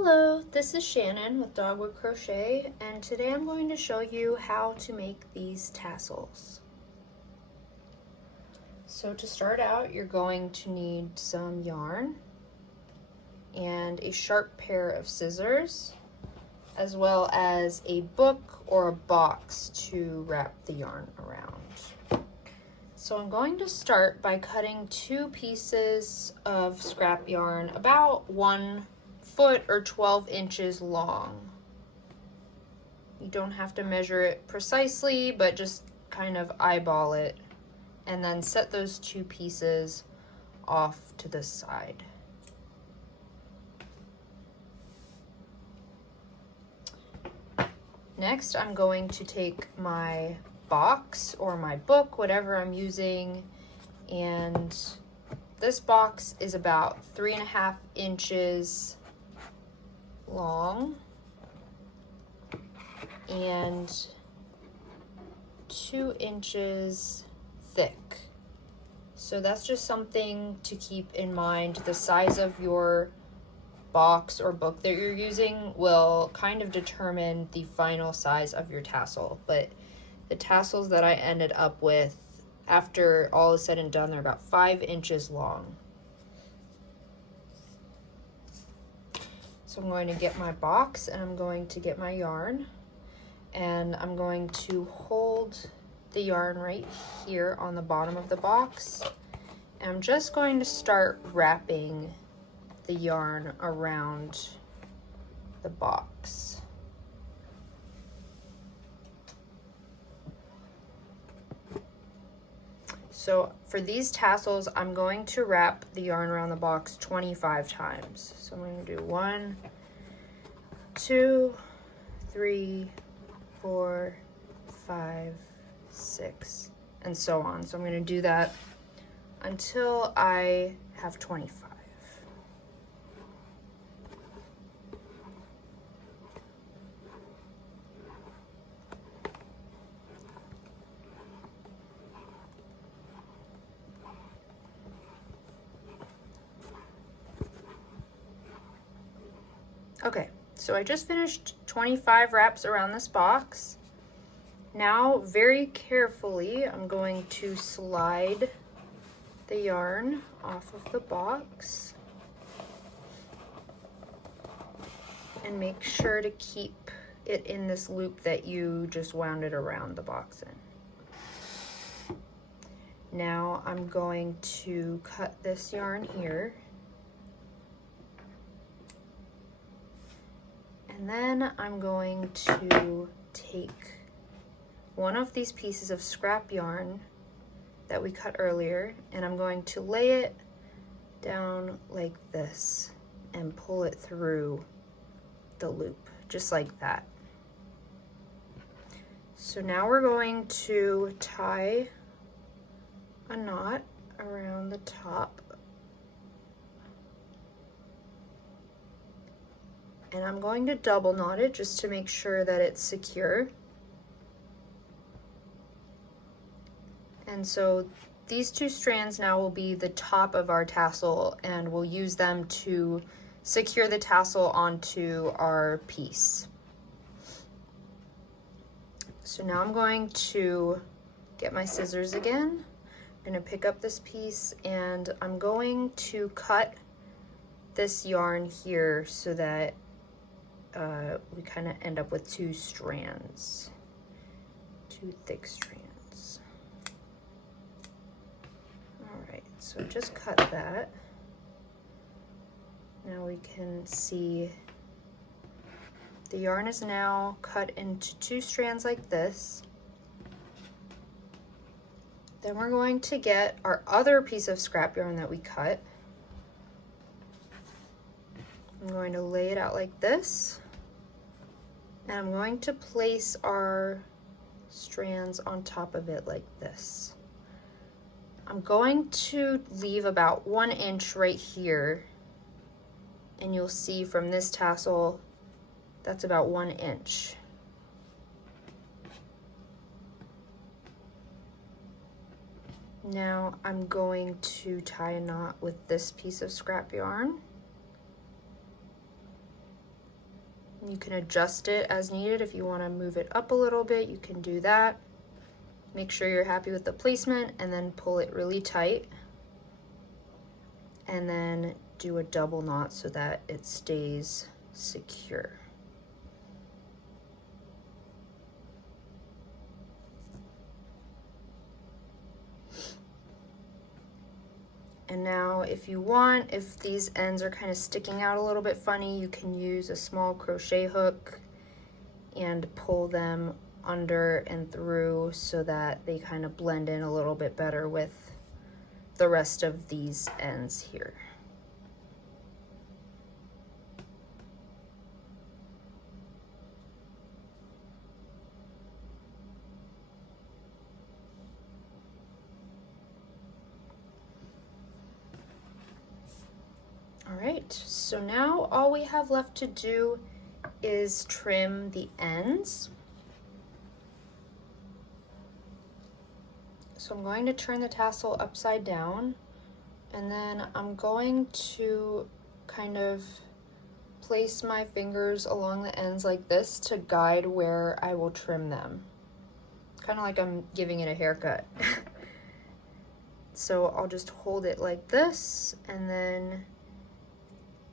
Hello, this is Shannon with Dogwood Crochet, and today I'm going to show you how to make these tassels. So to start out, you're going to need some yarn and a sharp pair of scissors, as well as a book or a box to wrap the yarn around. So I'm going to start by cutting 2 pieces of scrap yarn about 1 foot or 12 inches long. You don't have to measure it precisely, but just kind of eyeball it, and then set those 2 pieces off to the side. Next, I'm going to take my box or my book, whatever I'm using, and this box is about 3.5 inches long and 2 inches thick. So that's just something to keep in mind. The size of your box or book that you're using will kind of determine the final size of your tassel, but the tassels that I ended up with, after all is said and done, they're about 5 inches long. So I'm going to get my box and I'm going to get my yarn, and I'm going to hold the yarn right here on the bottom of the box, and I'm just going to start wrapping the yarn around the box. So for these tassels, I'm going to wrap the yarn around the box 25 times. So I'm going to do 1, 2, 3, 4, 5, 6, and so on. So I'm going to do that until I have 25. Okay, so I just finished 25 wraps around this box. Now, very carefully, I'm going to slide the yarn off of the box and make sure to keep it in this loop that you just wound it around the box in. Now I'm going to cut this yarn here. And then I'm going to take one of these pieces of scrap yarn that we cut earlier, and I'm going to lay it down like this and pull it through the loop, just like that. So now we're going to tie a knot around the top, and I'm going to double knot it just to make sure that it's secure. And so these 2 strands now will be the top of our tassel, and we'll use them to secure the tassel onto our piece. So now I'm going to get my scissors again. I'm going to pick up this piece, and I'm going to cut this yarn here so that we kind of end up with 2 strands, 2 thick strands. All right, so just cut that. Now we can see the yarn is now cut into 2 strands like this. Then we're going to get our other piece of scrap yarn that we cut. I'm going to lay it out like this, and I'm going to place our strands on top of it like this. I'm going to leave about 1 inch right here, and you'll see from this tassel that's about 1 inch. Now I'm going to tie a knot with this piece of scrap yarn. You can adjust it as needed. If you want to move it up a little bit, you can do that. Make sure you're happy with the placement and then pull it really tight. And then do a double knot so that it stays secure. And now if you want, if these ends are kind of sticking out a little bit funny, you can use a small crochet hook and pull them under and through so that they kind of blend in a little bit better with the rest of these ends here. All right, so now all we have left to do is trim the ends. So I'm going to turn the tassel upside down, and then I'm going to kind of place my fingers along the ends like this to guide where I will trim them. Kind of like I'm giving it a haircut. So I'll just hold it like this and then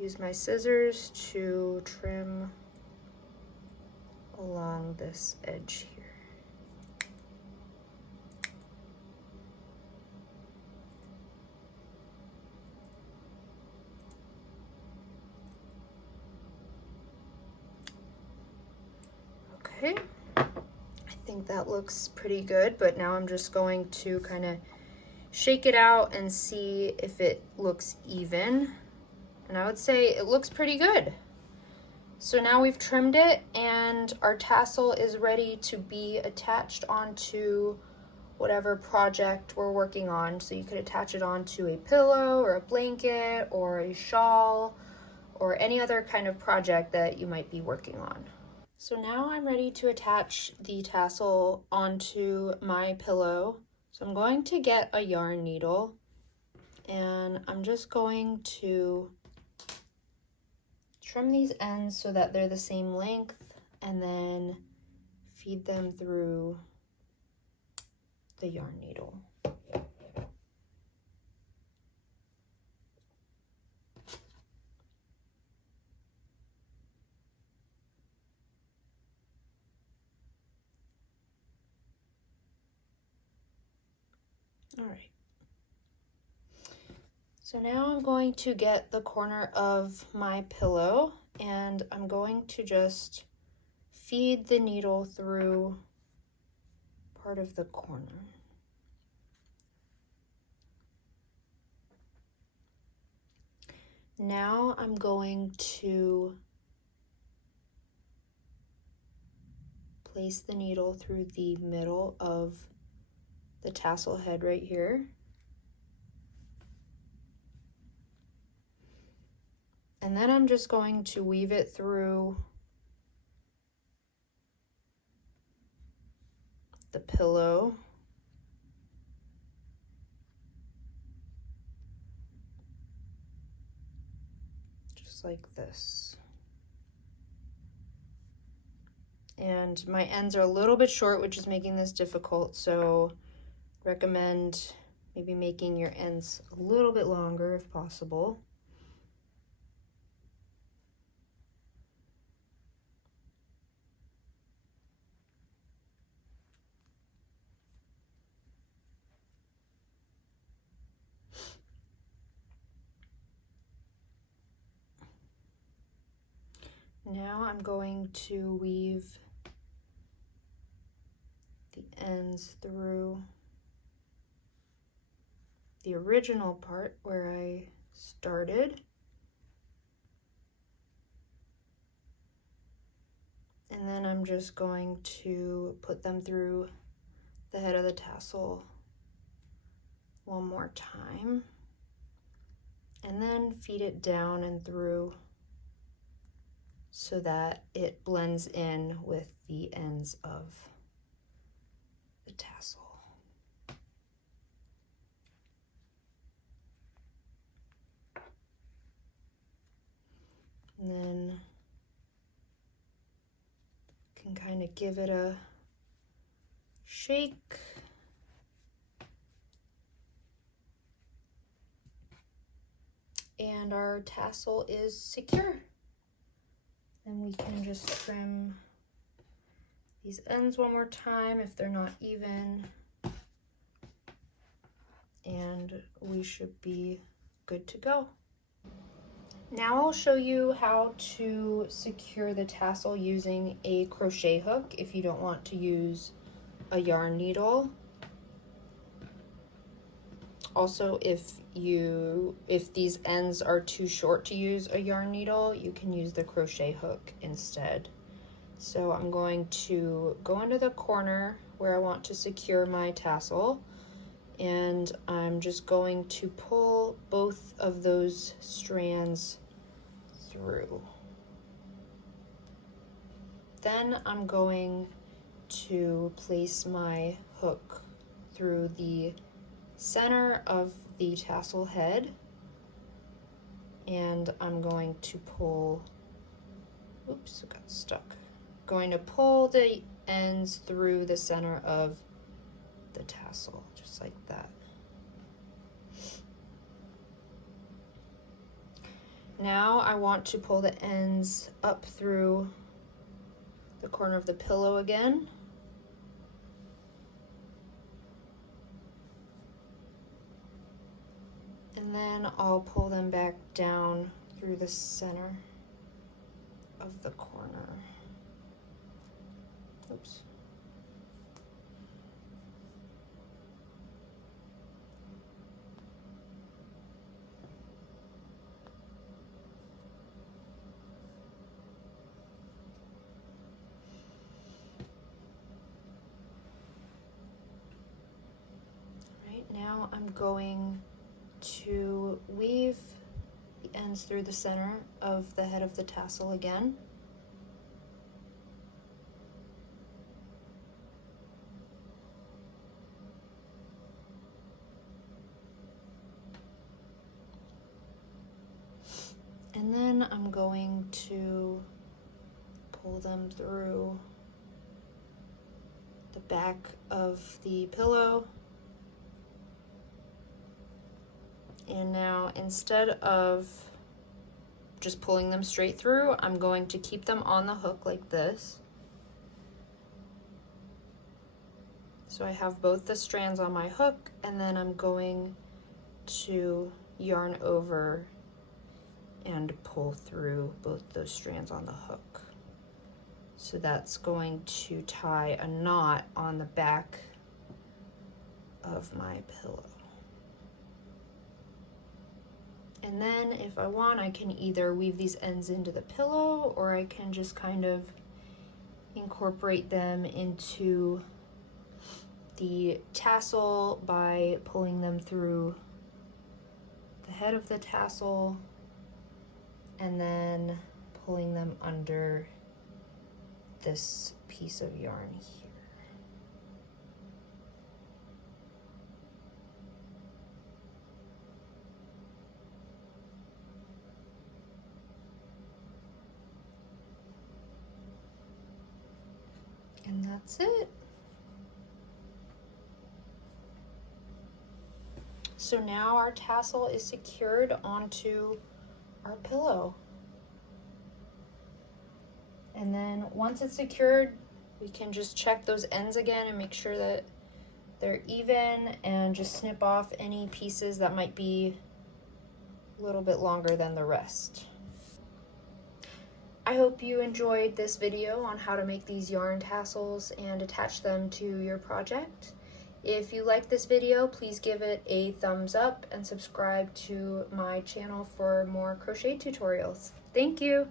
use my scissors to trim along this edge here. Okay, I think that looks pretty good, but now I'm just going to kind of shake it out and see if it looks even. And I would say it looks pretty good. So now we've trimmed it and our tassel is ready to be attached onto whatever project we're working on. So you could attach it onto a pillow or a blanket or a shawl or any other kind of project that you might be working on. So now I'm ready to attach the tassel onto my pillow. So I'm going to get a yarn needle and I'm just going to trim these ends so that they're the same length and then feed them through the yarn needle. All right. So now I'm going to get the corner of my pillow and I'm going to just feed the needle through part of the corner. Now I'm going to place the needle through the middle of the tassel head right here. And then I'm just going to weave it through the pillow. Just like this. And my ends are a little bit short, which is making this difficult, so recommend maybe making your ends a little bit longer if possible. Now I'm going to weave the ends through the original part where I started. And then I'm just going to put them through the head of the tassel one more time. And then feed it down and through so that it blends in with the ends of the tassel. And then can kind of give it a shake. And our tassel is secure. And we can just trim these ends one more time if they're not even. And we should be good to go. Now I'll show you how to secure the tassel using a crochet hook if you don't want to use a yarn needle. Also, if these ends are too short to use a yarn needle, you can use the crochet hook instead. So I'm going to go into the corner where I want to secure my tassel, and I'm just going to pull both of those strands through. Then I'm going to place my hook through the center of the tassel head, and I'm going to pull, oops, it got stuck. Going to pull the ends through the center of the tassel, just like that. Now I want to pull the ends up through the corner of the pillow again. And then I'll pull them back down through the center of the corner. Oops. Now I'm going to weave the ends through the center of the head of the tassel again. And then I'm going to pull them through the back of the pillow. And now, instead of just pulling them straight through, I'm going to keep them on the hook like this. So I have both the strands on my hook, and then I'm going to yarn over and pull through both those strands on the hook. So that's going to tie a knot on the back of my pillow. And then if I want, I can either weave these ends into the pillow, or I can just kind of incorporate them into the tassel by pulling them through the head of the tassel and then pulling them under this piece of yarn here. And that's it. So now our tassel is secured onto our pillow. And then once it's secured, we can just check those ends again and make sure that they're even, and just snip off any pieces that might be a little bit longer than the rest. I hope you enjoyed this video on how to make these yarn tassels and attach them to your project. If you like this video, please give it a thumbs up and subscribe to my channel for more crochet tutorials. Thank you!